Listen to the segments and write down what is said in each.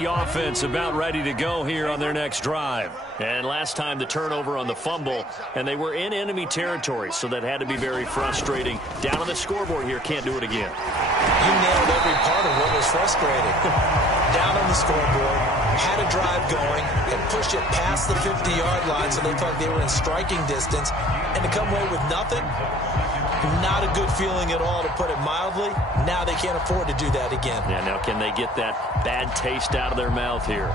The offense about ready to go here on their next drive. And last time the turnover on the fumble, and they were in enemy territory, so that had to be very frustrating. Down on the scoreboard here, can't do it again. You nailed every part of what was frustrating. Down on the scoreboard, had a drive going, and pushed it past the 50-yard line so they thought they were in striking distance, and to come away with nothing, not a good feeling at all, to put it mildly. Now they can't afford to do that again. Yeah, now can they get that bad taste out of their mouth here?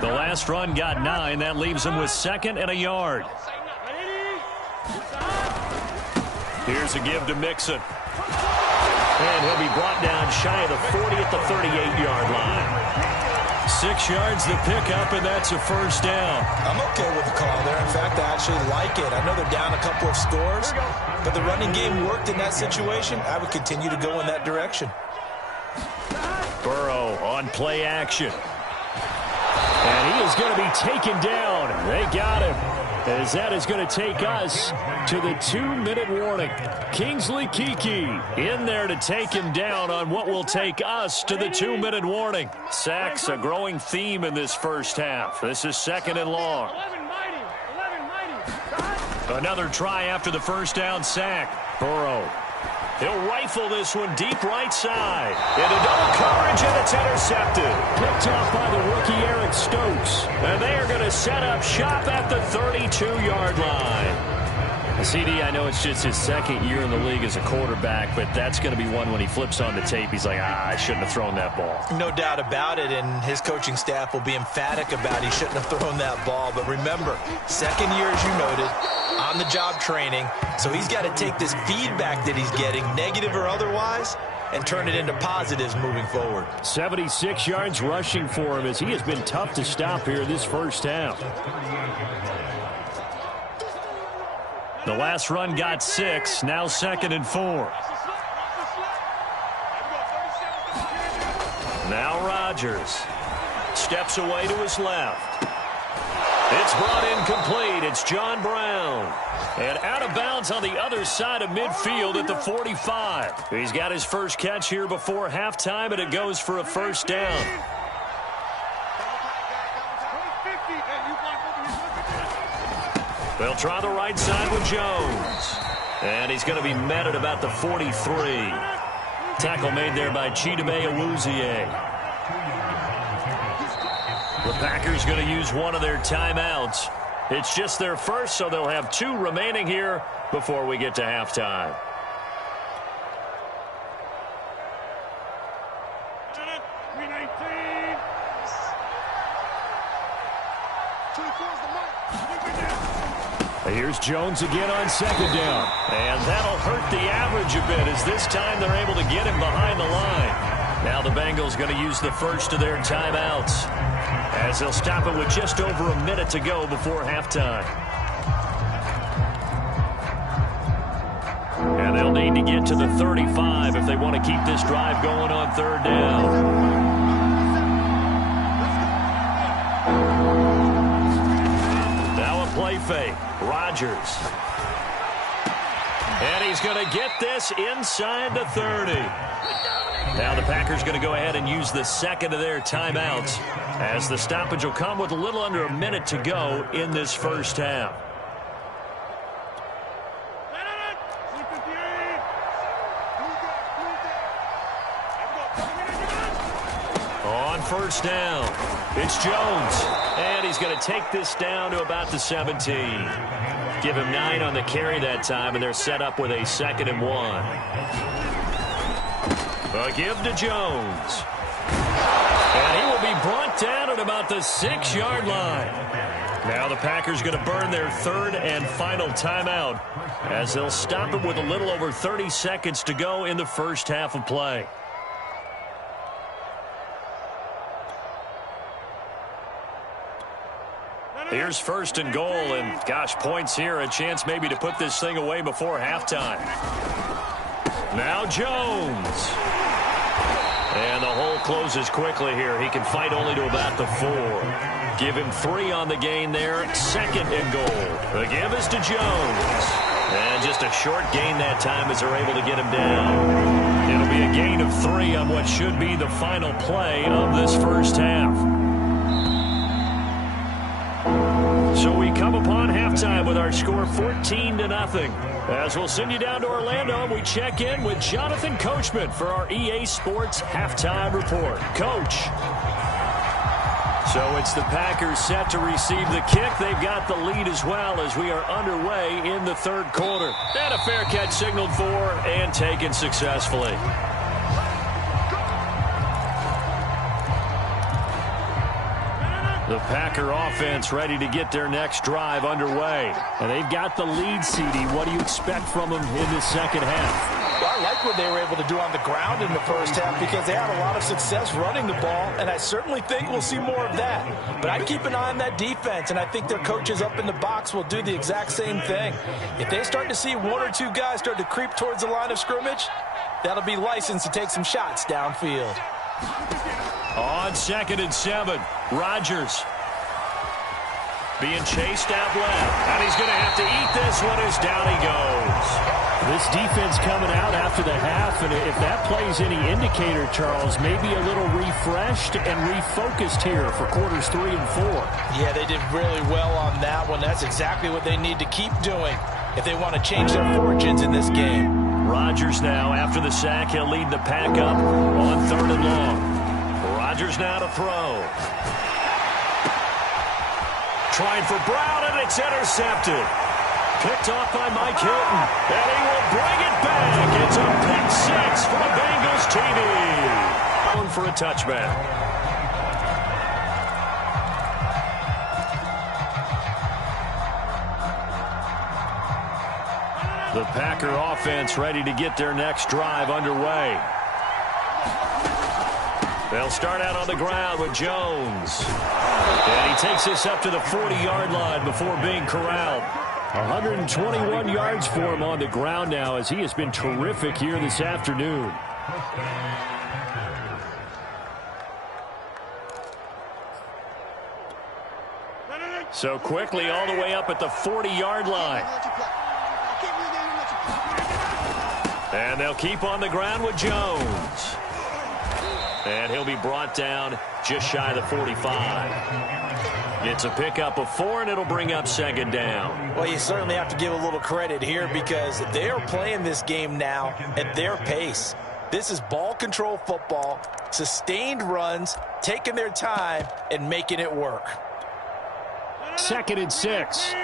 The last run got 9. That leaves them with 2nd and a yard. Here's a give to Mixon. And he'll be brought down shy of the 40 at the 38-yard line. 6 yards to pick up, and that's a first down. I'm okay with the call there. In fact, I actually like it. I know they're down a couple of scores, but the running game worked in that situation. I would continue to go in that direction. Burrow on play action. And he is going to be taken down. They got him, as that is going to take us to the 2-minute warning. Kingsley Keke in there to take him down on what will take us to the 2-minute warning. Sacks, a growing theme in this first half. This is 2nd and long. Another try after the first down sack. Burrow. He'll rifle this one deep right side. Into double coverage, and it's intercepted. Picked off by the rookie Eric Stokes. And they are going to set up shop at the 32-yard line. CD, I know it's just his 2nd year in the league as a quarterback, but that's going to be one when he flips on the tape. He's like, I shouldn't have thrown that ball. No doubt about it, and his coaching staff will be emphatic about he shouldn't have thrown that ball. But remember, 2nd year, as you noted, on-the-job training, so he's got to take this feedback that he's getting, negative or otherwise, and turn it into positives moving forward. 76 yards rushing for him, as he has been tough to stop here this first half. The last run got 6, now 2nd and 4. Now Rodgers steps away to his left. It's brought in complete. It's John Brown. And out of bounds on the other side of midfield at the 45. He's got his first catch here before halftime, and it goes for a first down. They'll try the right side with Jones. And he's going to be met at about the 43. Tackle made there by Chidobe Awuzie. The Packers going to use one of their timeouts. It's just their first, so they'll have 2 remaining here before we get to halftime. Here's Jones again on 2nd down. And that'll hurt the average a bit, as this time they're able to get him behind the line. Now the Bengals going to use the first of their timeouts, as they'll stop it with just over a minute to go before halftime. And they'll need to get to the 35 if they want to keep this drive going on 3rd down. Play fake. Rodgers. And he's going to get this inside the 30. Now the Packers going to go ahead and use the 2nd of their timeouts, as the stoppage will come with a little under a minute to go in this first half. On first down, it's Jones. And he's going to take this down to about the 17. Give him 9 on the carry that time, and they're set up with a 2nd and 1. A give to Jones. And he will be brought down at about the 6-yard line. Now the Packers going to burn their 3rd and final timeout, as they'll stop it with a little over 30 seconds to go in the first half of play. Here's 1st and goal, and gosh, points here, a chance maybe to put this thing away before halftime. Now Jones. And the hole closes quickly here. He can fight only to about the 4. Give him 3 on the gain there. 2nd and goal. The give is to Jones. And just a short gain that time as they're able to get him down. It'll be a gain of 3 on what should be the final play of this first half. So we come upon halftime with our score 14-0. As we'll send you down to Orlando, and we check in with Jonathan Coachman for our EA Sports Halftime Report. Coach. So it's the Packers set to receive the kick. They've got the lead as well as we are underway in the third quarter. And a fair catch signaled for and taken successfully. The Packer offense ready to get their next drive underway. And they've got the lead, CD. What do you expect from them in the second half? Well, I like what they were able to do on the ground in the first half because they had a lot of success running the ball, and I certainly think we'll see more of that. But I'd keep an eye on that defense, and I think their coaches up in the box will do the exact same thing. If they start to see 1 or 2 guys start to creep towards the line of scrimmage, that'll be licensed to take some shots downfield. On 2nd and 7, Rodgers being chased out left. And he's going to have to eat this one as down he goes. This defense coming out after the half, and if that plays any indicator, Charles, maybe a little refreshed and refocused here for quarters 3 and 4. Yeah, they did really well on that one. That's exactly what they need to keep doing if they want to change their fortunes in this game. Rodgers now, after the sack, he'll lead the pack up on 3rd and long. Rodgers now to throw. Trying for Brown, and it's intercepted. Picked off by Mike Hilton, and he will bring it back. It's a pick 6 for the Bengals TD. Going for a touchback. The Packer offense ready to get their next drive underway. They'll start out on the ground with Jones. And he takes this up to the 40-yard line before being corralled. 121 yards for him on the ground now as he has been terrific here this afternoon. So quickly all the way up at the 40-yard line. And they'll keep on the ground with Jones. And he'll be brought down just shy of the 45. It's a pickup of 4, and it'll bring up 2nd down. Well, you certainly have to give a little credit here because they are playing this game now at their pace. This is ball control football, sustained runs, taking their time, and making it work. 2nd and 6.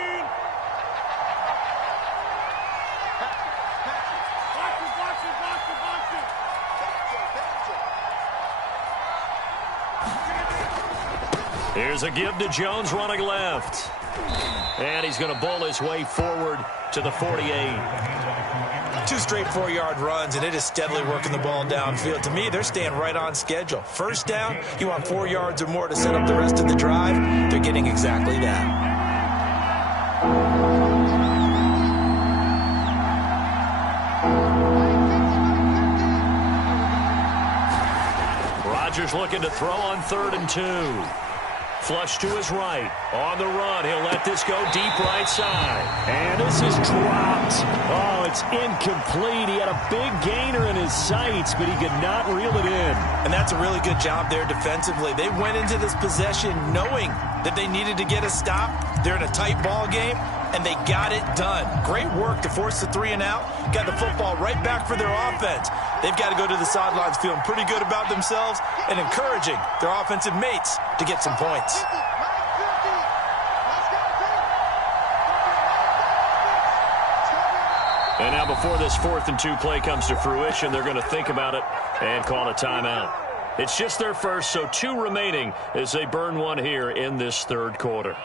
Here's a give to Jones running left. And he's going to bowl his way forward to the 48. 2 straight 4-yard runs, and it is steadily working the ball downfield. To me, they're staying right on schedule. First down, you want 4 yards or more to set up the rest of the drive. They're getting exactly that. Rodgers looking to throw on 3rd and 2. Flush to his right. On the run. He'll let this go deep right side. And this is dropped. Oh, it's incomplete. He had a big gainer in his sights, but he could not reel it in. And that's a really good job there defensively. They went into this possession knowing that they needed to get a stop. They're in a tight ball game, and they got it done. Great work to force the 3 and out. Got the football right back for their offense. They've got to go to the sidelines feeling pretty good about themselves and encouraging their offensive mates to get some points. And now before this 4th and 2 play comes to fruition, they're going to think about it and call a timeout. It's just their first, so 2 remaining as they burn 1 here in this third quarter.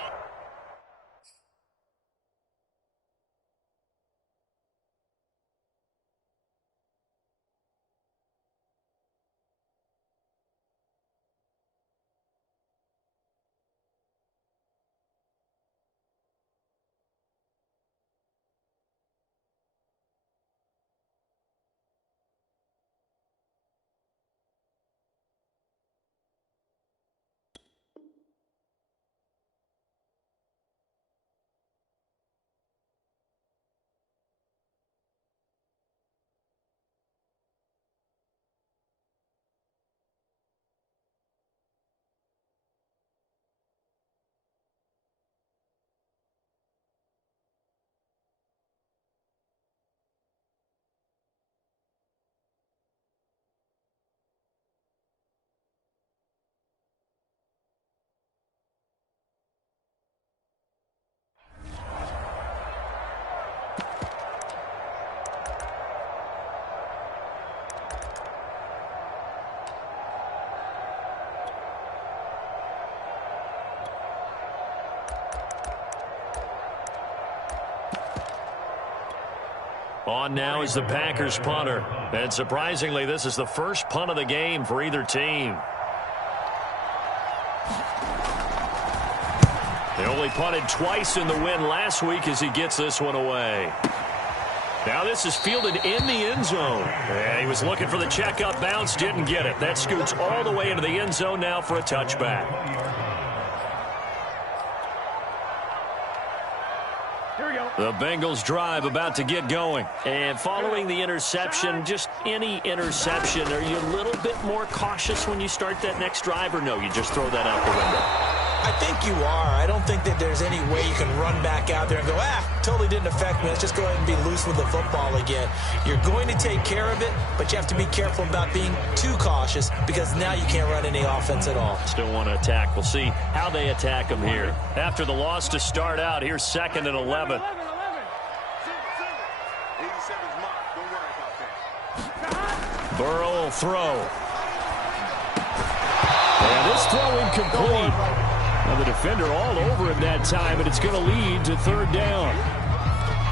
On now is the Packers punter. And surprisingly, this is the first punt of the game for either team. They only punted twice in the win last week as he gets this one away. Now this is fielded in the end zone. And he was looking for the checkup bounce, didn't get it. That scoots all the way into the end zone now for a touchback. The Bengals drive about to get going. And following the interception, just any interception, are you a little bit more cautious when you start that next drive, or no, you just throw that out the window? I think you are. I don't think that there's any way you can run back out there and go, totally didn't affect me. Let's just go ahead and be loose with the football again. You're going to take care of it, but you have to be careful about being too cautious because now you can't run any offense at all. Still want to attack. We'll see how they attack them here. After the loss to start out, here's 2nd and 11. Burrow will throw. And this throw incomplete. Now the defender all over him that time, and it's going to lead to 3rd down.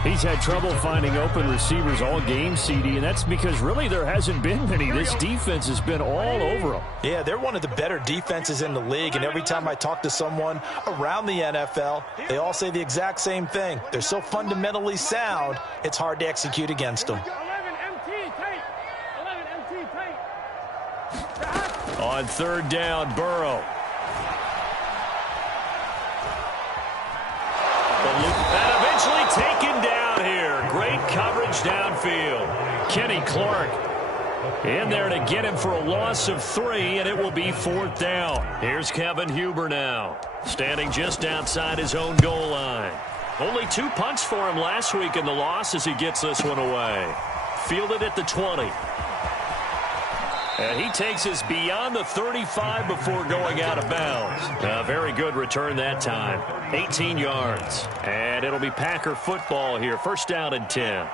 He's had trouble finding open receivers all game, CD, and that's because really there hasn't been many. This defense has been all over them. Yeah, they're one of the better defenses in the league, and every time I talk to someone around the NFL, they all say the exact same thing. They're so fundamentally sound, it's hard to execute against them. On 3rd down, Burrow. And eventually taken down here. Great coverage downfield. Kenny Clark in there to get him for a loss of 3, and it will be 4th down. Here's Kevin Huber now, standing just outside his own goal line. Only 2 punts for him last week in the loss as he gets this one away. Fielded at the 20. And he takes us beyond the 35 before going out of bounds. A very good return that time. 18 yards. And it'll be Packer football here. 1st down and 10.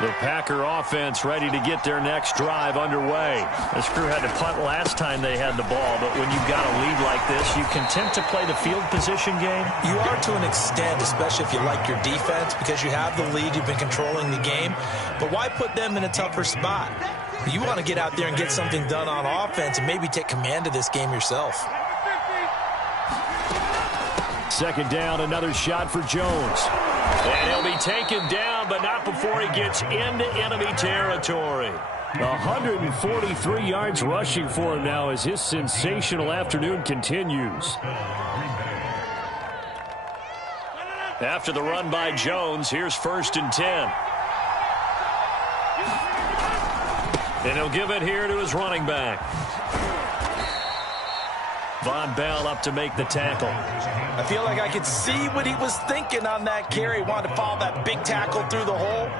The Packer offense ready to get their next drive underway. This crew had to punt last time they had the ball, but when you've got a lead like this, you content to play the field position game? You are to an extent, especially if you like your defense, because you have the lead, you've been controlling the game. But why put them in a tougher spot? You want to get out there and get something done on offense and maybe take command of this game yourself. 2nd down, another shot for Jones. And he'll be taken down, but not before he gets into enemy territory. 143 yards rushing for him now as his sensational afternoon continues. After the run by Jones, here's 1st and 10. And he'll give it here to his running back. Von Bell up to make the tackle. I feel like I could see what he was thinking on that carry. He wanted to follow that big tackle through the hole.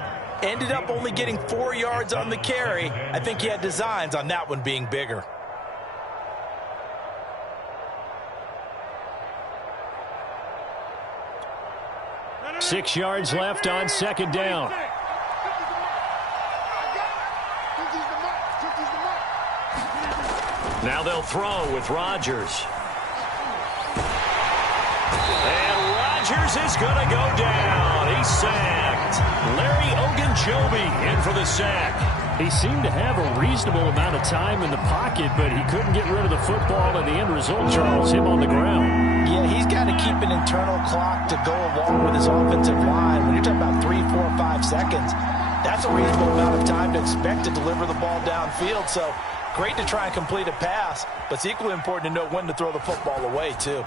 Ended up only getting 4 yards on the carry. I think he had designs on that one being bigger. Six yards left on 2nd down. Now they'll throw with Rodgers. And Rodgers is going to go down. He's sacked. Larry Ogunjobi in for the sack. He seemed to have a reasonable amount of time in the pocket, but he couldn't get rid of the football, and the end result, Charles, him on the ground. Yeah, he's got to keep an internal clock to go along with his offensive line. When you're talking about 3, 4, 5 seconds, that's a reasonable amount of time to expect to deliver the ball downfield. So great to try and complete a pass, but it's equally important to know when to throw the football away, too.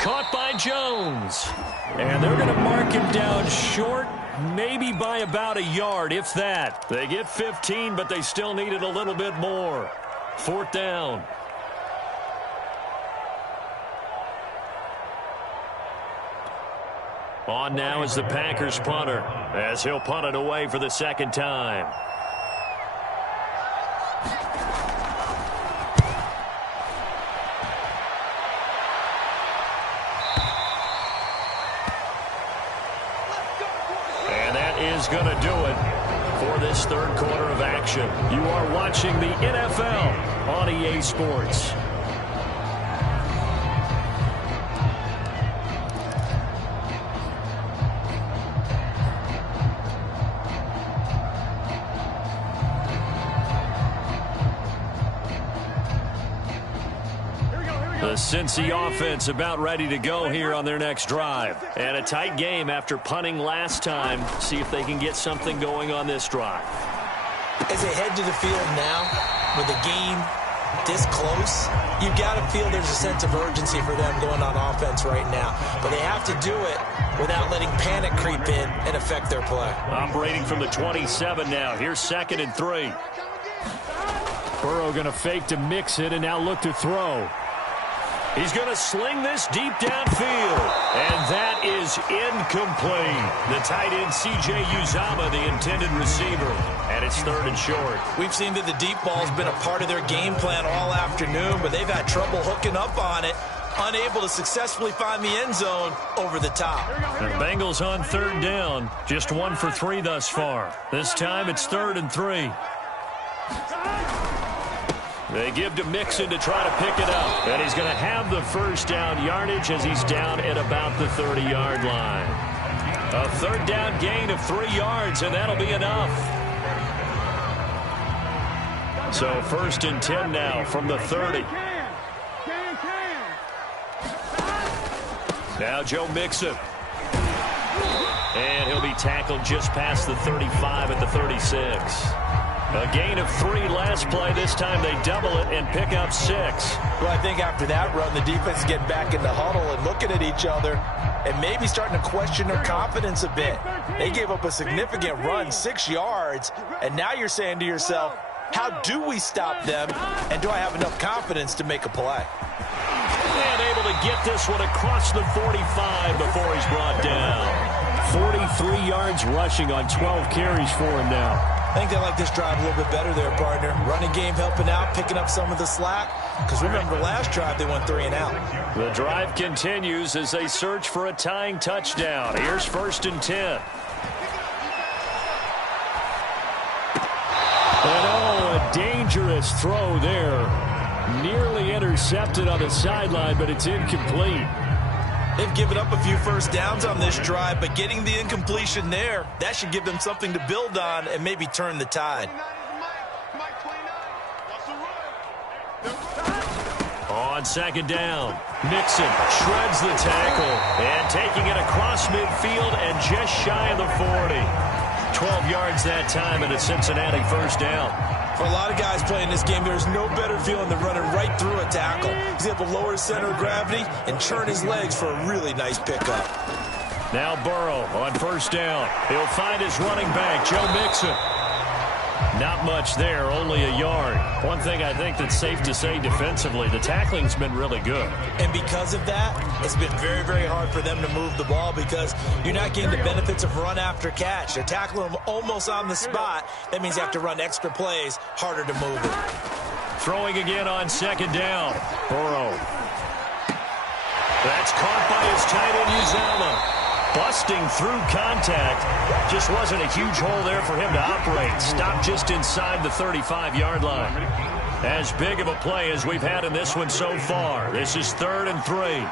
Caught by Jones. And they're going to mark him down short, maybe by about a yard, if that. They get 15, but they still needed a little bit more. 4th down. On now is the Packers punter, as he'll punt it away for the 2nd time. And that is going to do it for this 3rd quarter of action. You are watching the NFL on EA Sports. The Cincy offense about ready to go here on their next drive. And a tight game after punting last time. See if they can get something going on this drive. As they head to the field now, with the game this close, you've got to feel there's a sense of urgency for them going on offense right now. But they have to do it without letting panic creep in and affect their play. Operating from the 27 now. Here's 2nd and 3. Burrow going to fake to mix it and now look to throw. He's going to sling this deep downfield. And that is incomplete. The tight end, C.J. Uzomah, the intended receiver. And it's 3rd and short. We've seen that the deep ball's been a part of their game plan all afternoon, but they've had trouble hooking up on it, unable to successfully find the end zone over the top. The Bengals on 3rd down. Just 1 for 3 thus far. This time it's 3rd and 3. They give to Mixon to try to pick it up. And he's going to have the first down yardage as he's down at about the 30-yard line. A 3rd down gain of 3 yards, and that'll be enough. So 1st and 10 now from the 30. Now Joe Mixon. And he'll be tackled just past the 35 at the 36. A gain of 3 last play. This time they double it and pick up 6. Well, I think after that run, the defense is getting back in the huddle and looking at each other and maybe starting to question their confidence a bit. They gave up a significant run, 6 yards, and now you're saying to yourself, how do we stop them, and do I have enough confidence to make a play? And able to get this one across the 45 before he's brought down. 43 yards rushing on 12 carries for him now. I think they like this drive a little bit better there, partner. Running game helping out, picking up some of the slack. Because remember, last drive they went 3 and out. The drive continues as they search for a tying touchdown. Here's 1st and 10. And a dangerous throw there. Nearly intercepted on the sideline, but it's incomplete. They've given up a few first downs on this drive, but getting the incompletion there, that should give them something to build on and maybe turn the tide. On 2nd down, Mixon shreds the tackle and taking it across midfield and just shy of the 40. 12 yards that time and a Cincinnati 1st down. For a lot of guys playing this game, there's no better feeling than running right through a tackle. He's able to lower his center of gravity and churn his legs for a really nice pickup. Now Burrow on 1st down. He'll find his running back, Joe Mixon. Not much there, only a yard. One thing I think that's safe to say defensively, the tackling's been really good. And because of that, it's been very, very hard for them to move the ball because you're not getting the benefits of run after catch. They're tackling them almost on the spot. That means you have to run extra plays, harder to move it. Throwing again on 2nd down. Burrow. That's caught by his tight end, Uzomah. Busting through contact. Just wasn't a huge hole there for him to operate. Stopped just inside the 35-yard line. As big of a play as we've had in this one so far. This is 3rd and 3.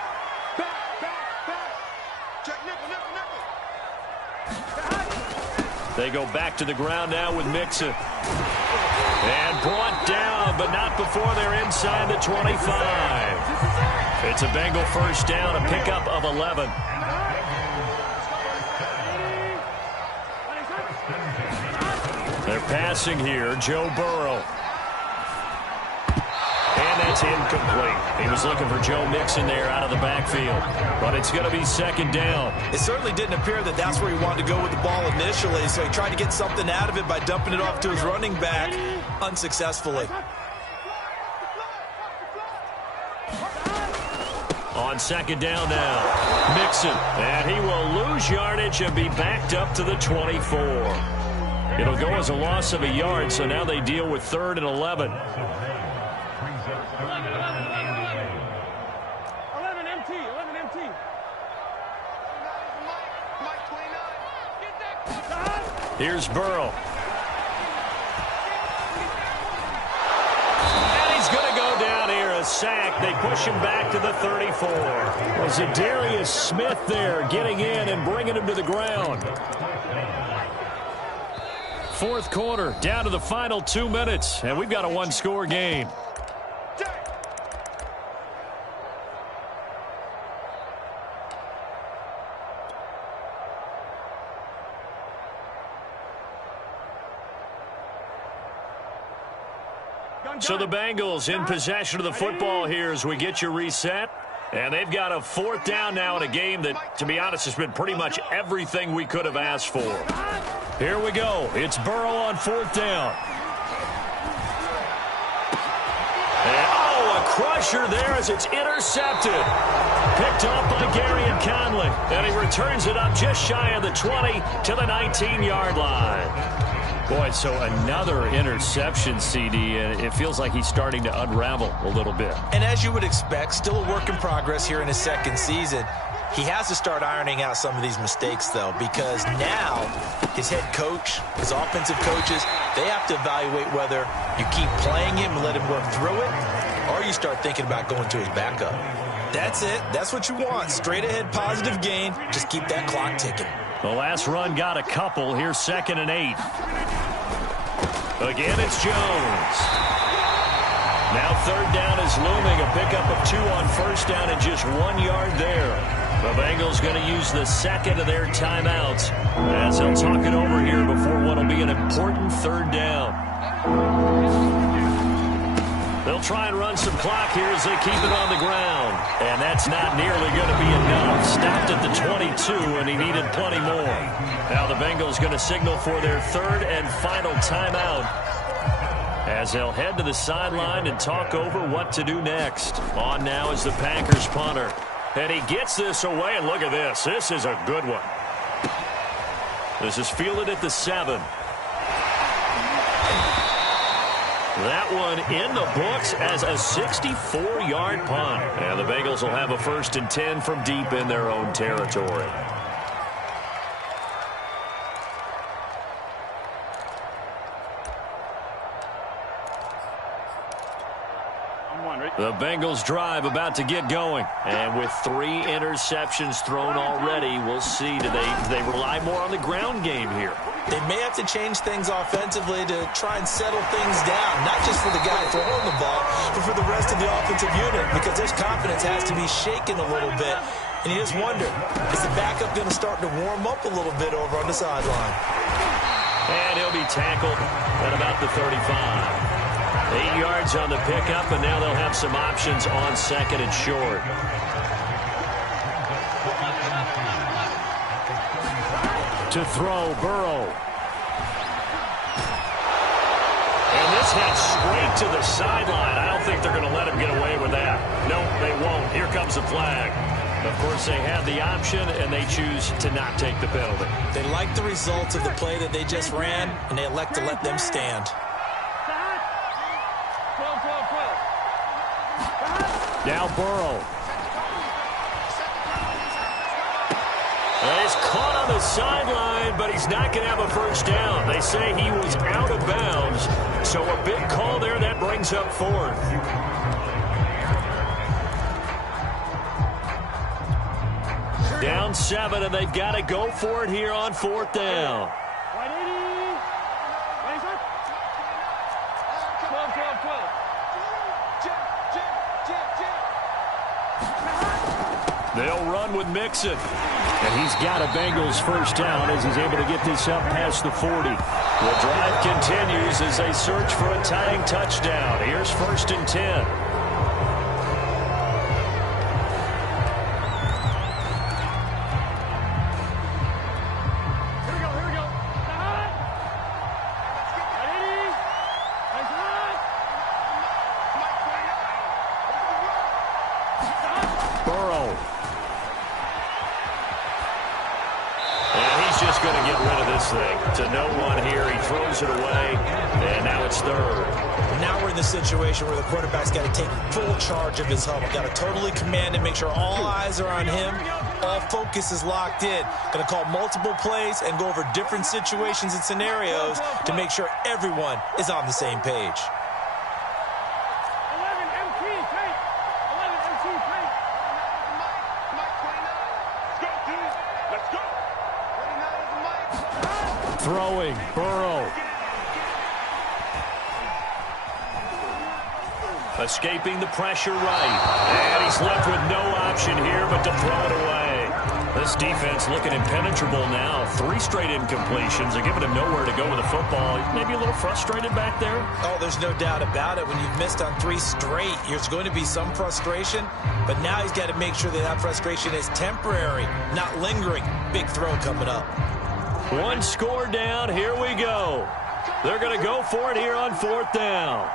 They go back to the ground now with Mixon. And brought down, but not before they're inside the 25. It's a Bengal 1st down, a pickup of 11. They're passing here, Joe Burrow. And that's incomplete. He was looking for Joe Mixon there out of the backfield. But it's going to be 2nd down. It certainly didn't appear that that's where he wanted to go with the ball initially, so he tried to get something out of it by dumping it off to his running back unsuccessfully. On 2nd down now, Mixon. And he will lose yardage and be backed up to the 24. It'll go as a loss of a yard, so now they deal with 3rd and 11. 11 MT. Here's Burrow. And he's going to go down here, a sack. They push him back to the 34. Was it Darius Smith there getting in and bringing him to the ground? 4th quarter, down to the final 2 minutes, and we've got a 1-score game. So the Bengals in possession of the football here as we get you reset. And they've got a 4th down now in a game that, to be honest, has been pretty much everything we could have asked for. Here we go. It's Burrow on 4th down. And, oh, a crusher there as it's intercepted. Picked off by Gary and Conley. And he returns it up just shy of the 20 to the 19-yard line. Boy, so another interception, CD, and it feels like he's starting to unravel a little bit. And as you would expect, still a work in progress here in his 2nd season. He has to start ironing out some of these mistakes, though, because now his head coach, his offensive coaches, they have to evaluate whether you keep playing him and let him work through it, or you start thinking about going to his backup. That's it. That's what you want. Straight ahead, positive gain. Just keep that clock ticking. The last run got a couple. Here's 2nd and 8. Again, it's Jones. Now 3rd down is looming. A pickup of 2 on 1st down and just 1 yard there. The Bengals going to use the 2nd of their timeouts as they'll talk it over here before what will be an important 3rd down. They'll try and run some clock here as they keep it on the ground. And that's not nearly going to be enough. Stopped at the 22, and he needed plenty more. Now the Bengals going to signal for their 3rd and final timeout as they'll head to the sideline and talk over what to do next. On now is the Packers punter. And he gets this away, and look at this. This is a good one. This is fielded at the 7. That one in the books as a 64-yard punt. And the Bengals will have a 1st and 10 from deep in their own territory. The Bengals drive about to get going. And with 3 interceptions thrown already, we'll see. Do they rely more on the ground game here? They may have to change things offensively to try and settle things down, not just for the guy throwing the ball, but for the rest of the offensive unit, because their confidence has to be shaken a little bit. And you just wonder, is the backup going to start to warm up a little bit over on the sideline? And he'll be tackled at about the 35. 8 yards on the pickup, and now they'll have some options on 2nd and short. To throw, Burrow. And this heads straight to the sideline. I don't think they're going to let him get away with that. No, they won't. Here comes the flag. Of course, they have the option, and they choose to not take the penalty. They like the results of the play that they just ran, and they elect to let them stand. Now Burrow. He's caught on the sideline, but he's not going to have a 1st down. They say he was out of bounds, so a big call there. That brings up 4th. Down 7, and they've got to go for it here on 4th down. They'll run with Mixon. And he's got a Bengals 1st down as he's able to get this up past the 40. The drive continues as they search for a tying touchdown. Here's 1st and 10. To no one here. He throws it away, and now it's 3rd. Now we're in the situation where the quarterback's got to take full charge of his huddle. Got to totally command and make sure all eyes are on him. All focus is locked in. Going to call multiple plays and go over different situations and scenarios to make sure everyone is on the same page. 11 MT, take. 11 MT, take. Let's go. Throwing, Burrow. Escaping the pressure right. And he's left with no option here but to throw it away. This defense looking impenetrable now. 3 straight incompletions. They're giving him nowhere to go with the football. Maybe a little frustrated back there. Oh, there's no doubt about it. When you've missed on 3 straight, there's going to be some frustration. But now he's got to make sure that that frustration is temporary, not lingering. Big throw coming up. 1 score down. Here we go. They're going to go for it here on 4th down.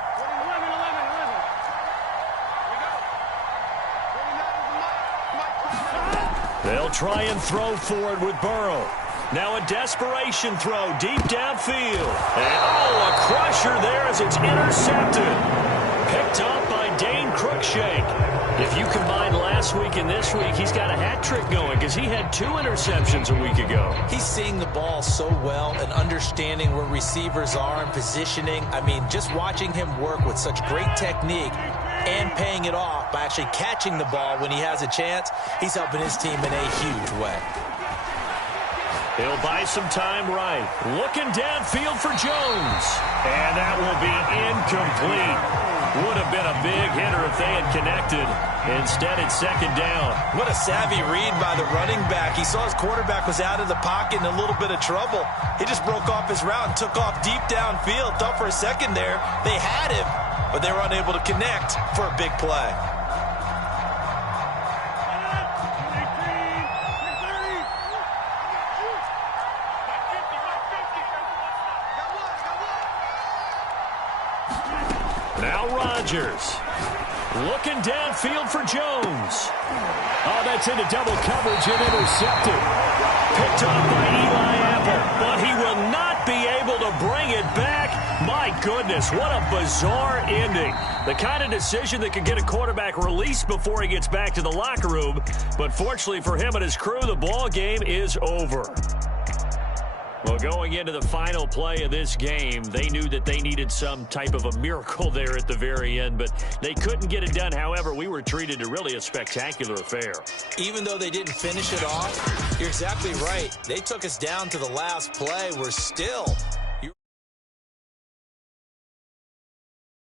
They'll try and throw for it with Burrow. Now a desperation throw deep downfield. And a crusher there as it's intercepted. Picked up by Dane Cruikshank. If you combine last week and this week, he's got a hat trick going because he had 2 interceptions a week ago. He's seeing the ball so well and understanding where receivers are and positioning. I mean, just watching him work with such great technique and paying it off by actually catching the ball when he has a chance, he's helping his team in a huge way. He'll buy some time right. Looking downfield for Jones. And that will be incomplete. Would have been a big hitter if they had connected. Instead, it's 2nd down. What a savvy read by the running back. He saw his quarterback was out of the pocket in a little bit of trouble. He just broke off his route and took off deep downfield. Thought for a second there they had him, but they were unable to connect for a big play. Now Rodgers. Looking downfield for Jones. Oh, that's into double coverage and intercepted. Picked up by Eli Apple, but he will not be able to bring it back. My goodness, what a bizarre ending. The kind of decision that could get a quarterback released before he gets back to the locker room. But fortunately for him and his crew, the ball game is over. Well, going into the final play of this game, they knew that they needed some type of a miracle there at the very end, but they couldn't get it done. However, we were treated to really a spectacular affair. Even though they didn't finish it off, you're exactly right. They took us down to the last play. We're still